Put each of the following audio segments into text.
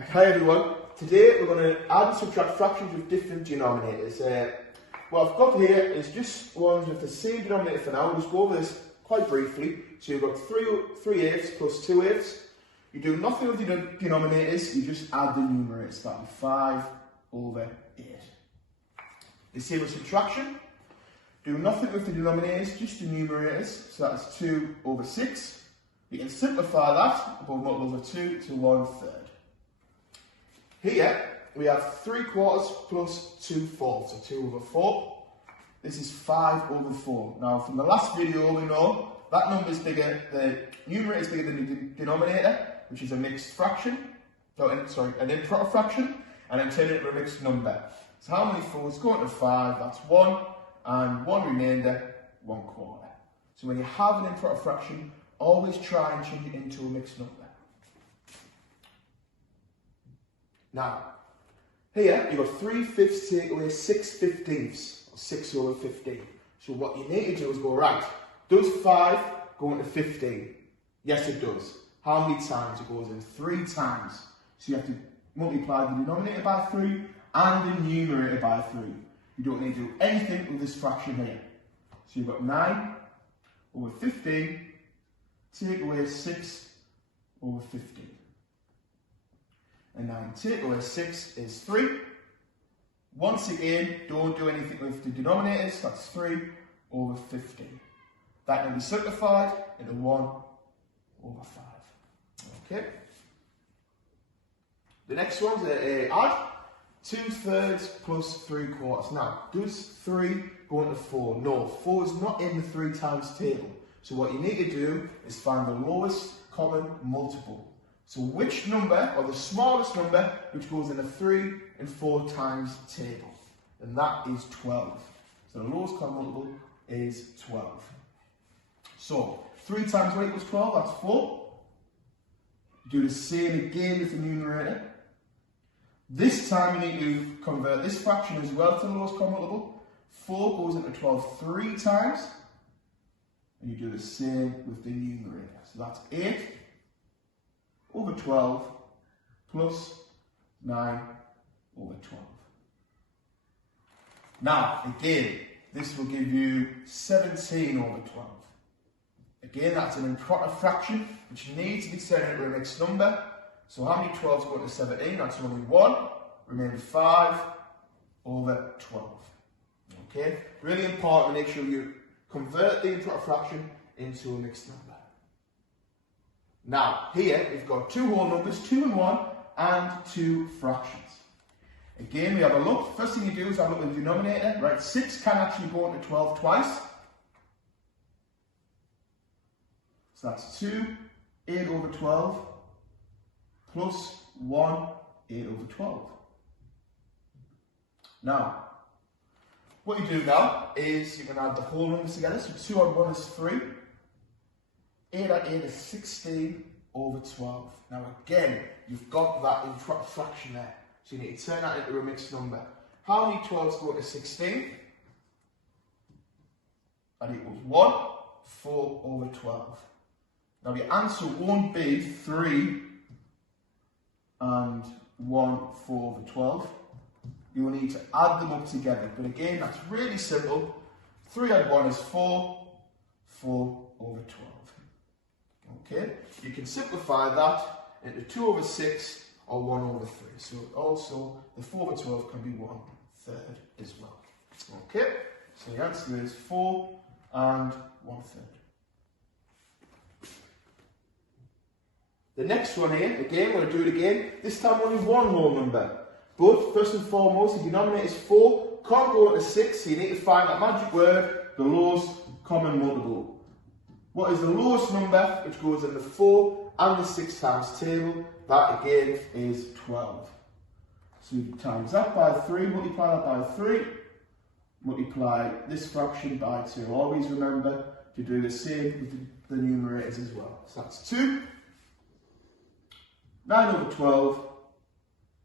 Hi everyone, today we're going to add and subtract fractions with different denominators. What I've got here is just ones with the same denominator for now. We'll just go over this quite briefly. So you've got 3/8 plus 2/8. You do nothing with the denominators, you just add the numerators. So that'll be 5/8. The same with subtraction. Do nothing with the denominators, just the numerators. So that's 2/6. You can simplify that, above multiple over 2 to 1/3. Here we have 3/4 plus 2/4, so 2/4. This is 5/4. Now from the last video we know that number is bigger, the numerator is bigger than the denominator, which is a mixed fraction, an improper fraction, and then turn it into a mixed number. So how many 4s go into 5? That's 1, and 1 remainder, 1/4. So when you have an improper fraction, always try and change it into a mixed number. Now, here you've got 3/5 take away 6/15, or 6/15. So what you need to do is go, right, does 5 go into 15? Yes, it does. How many times? It goes in 3 times. So you have to multiply the denominator by 3 and the numerator by 3. You don't need to do anything with this fraction here. So you've got 9/15, take away 6/15. And 9 take away 6 is 3. Once again, don't do anything with the denominators. That's 3/15. That can be simplified into 1/5. Okay. The next one's add 2/3 plus 3/4. Now, does 3 go into 4? No, 4 is not in the 3 times table. So what you need to do is find the lowest common multiple. So which number, or the smallest number, which goes in the 3 and 4 times table? And that is 12. So the lowest common multiple is 12. So 3 times 1 equals 12, that's 4. Do the same again with the numerator. This time you need to convert this fraction as well to the lowest common multiple. 4 goes into 12 3 times. And you do the same with the numerator. So that's 8/12 plus 9/12. Now, again, this will give you 17/12. Again, that's an improper fraction, which needs to be turned into a mixed number. So how many 12s go into 17? That's only 1. Remaining 5/12. Okay? Really important to make sure you convert the improper fraction into a mixed number. Now, here we've got 2 whole numbers, 2 and 1, and 2 fractions. Again, we have a look. First thing you do is have a look at the denominator. Right, 6 can actually go into 12 twice. So that's 2 8/12 plus 1 8/12. Now, what you do now is you can add the whole numbers together. So 2 and 1 is 3. 8 and 8 is 16/12. Now again, you've got that improper fraction there. So you need to turn that into a mixed number. How many 12s go into 16? That equals 1 4/12. Now the answer won't be 3 and 1 4/12. You will need to add them up together. But again, that's really simple. 3 and 1 is 4 4/12. Okay, you can simplify that into 2/6 or 1/3. So also the 4/12 can be 1/3 as well. Okay, so the answer is 4 and 1/3. The next one here, again, we're going to do it again. This time only 1 whole number. But first and foremost, the denominator is 4, can't go into 6, so you need to find that magic word, the lowest common multiple. What is the lowest number which goes in the 4 and the 6 times table? That again is 12. So you times that by 3, multiply that by 3, multiply this fraction by 2. Always remember to do the same with the numerators as well. So that's 2, 9/12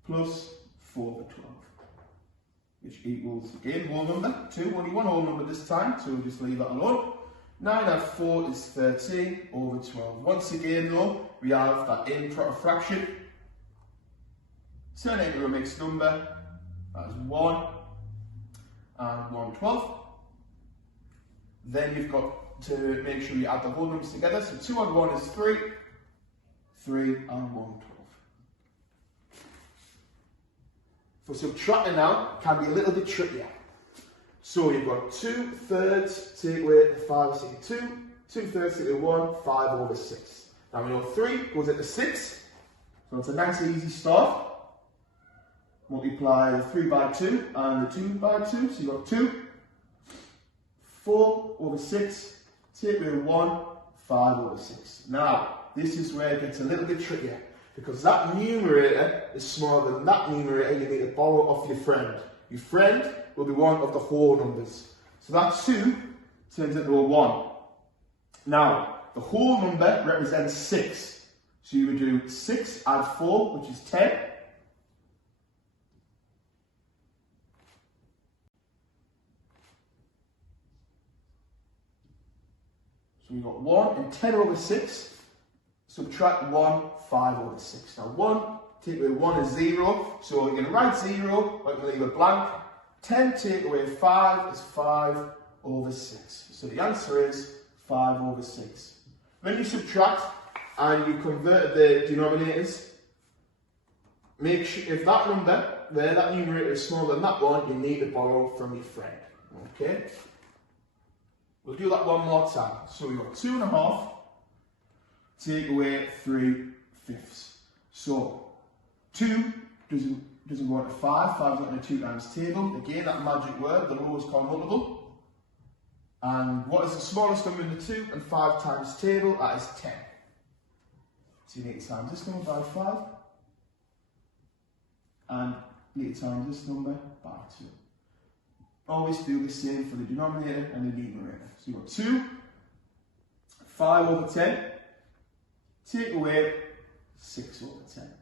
plus 4/12, which equals, again, whole number, 2, only 1 whole number this time, so we'll just leave that alone. 9 and 4 is 13/12. Once again though, we have that improper fraction. turn it into a mixed number. That is 1 and 1/12. Then you've got to make sure you add the whole numbers together. So 2 and 1 is 3, 3 and 1/12. For subtracting now, can be a little bit trickier. So you've got 2/3, take away the 5, so 2, 2/3 take away 1, 5/6. Now we know 3 goes into 6, so it's a nice easy start. Multiply the 3 by 2 and the 2 by 2, so you've got 2. 4/6, take away 1, 5/6. Now, this is where it gets a little bit trickier, because that numerator is smaller than that numerator you need to borrow off your friend. Your friend will be one of the whole numbers. So that 2 turns into a 1. Now, the whole number represents 6. So you would do 6 add 4, which is 10. So we've got 1 and 10/6. Subtract 1, 5/6. Now 1, take away 1 is 0. So you're going to write 0, but you're going to leave it blank. 10 take away 5 is 5/6. So the answer is 5/6. When you subtract and you convert the denominators, make sure if that number there, that numerator is smaller than that one, you need to borrow from your friend. Okay? We'll do that one more time. So we've got 2.5, take away 3/5. So 2 doesn't go into 5, 5 is not in a 2 times table. Again, that magic word, the lowest common multiple. And what is the smallest number in the 2 and 5 times table? That is 10. So you need to times this number by 5. And you need to times this number by 2. Always do the same for the denominator and the numerator. So you've got 2, 5/10, take away 6/10.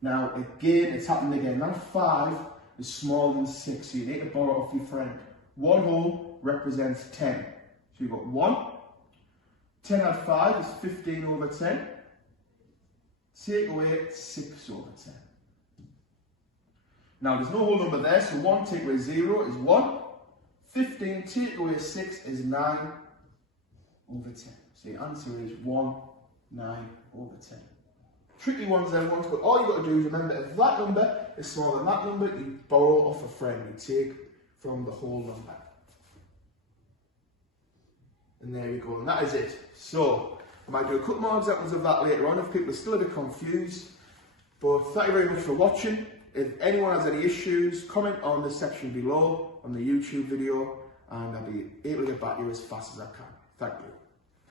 Now again, it's happened again. Now 5 is smaller than 6, so you need to borrow off your friend. 1 whole represents 10. So you've got 1, 10 add 5 is 15/10, take away 6/10. Now there's no whole number there, so 1 take away 0 is 1. 15 take away 6 is 9/10. So the answer is 1, 9/10. Tricky ones then, but all you've got to do is remember if that number is smaller than that number, you borrow off a friend, you take from the whole number. And there we go, and that is it. So I might do a couple more examples of that later on if people are still a bit confused. But thank you very much for watching. If anyone has any issues, comment on the section below on the YouTube video and I'll be able to get back to you as fast as I can. Thank you.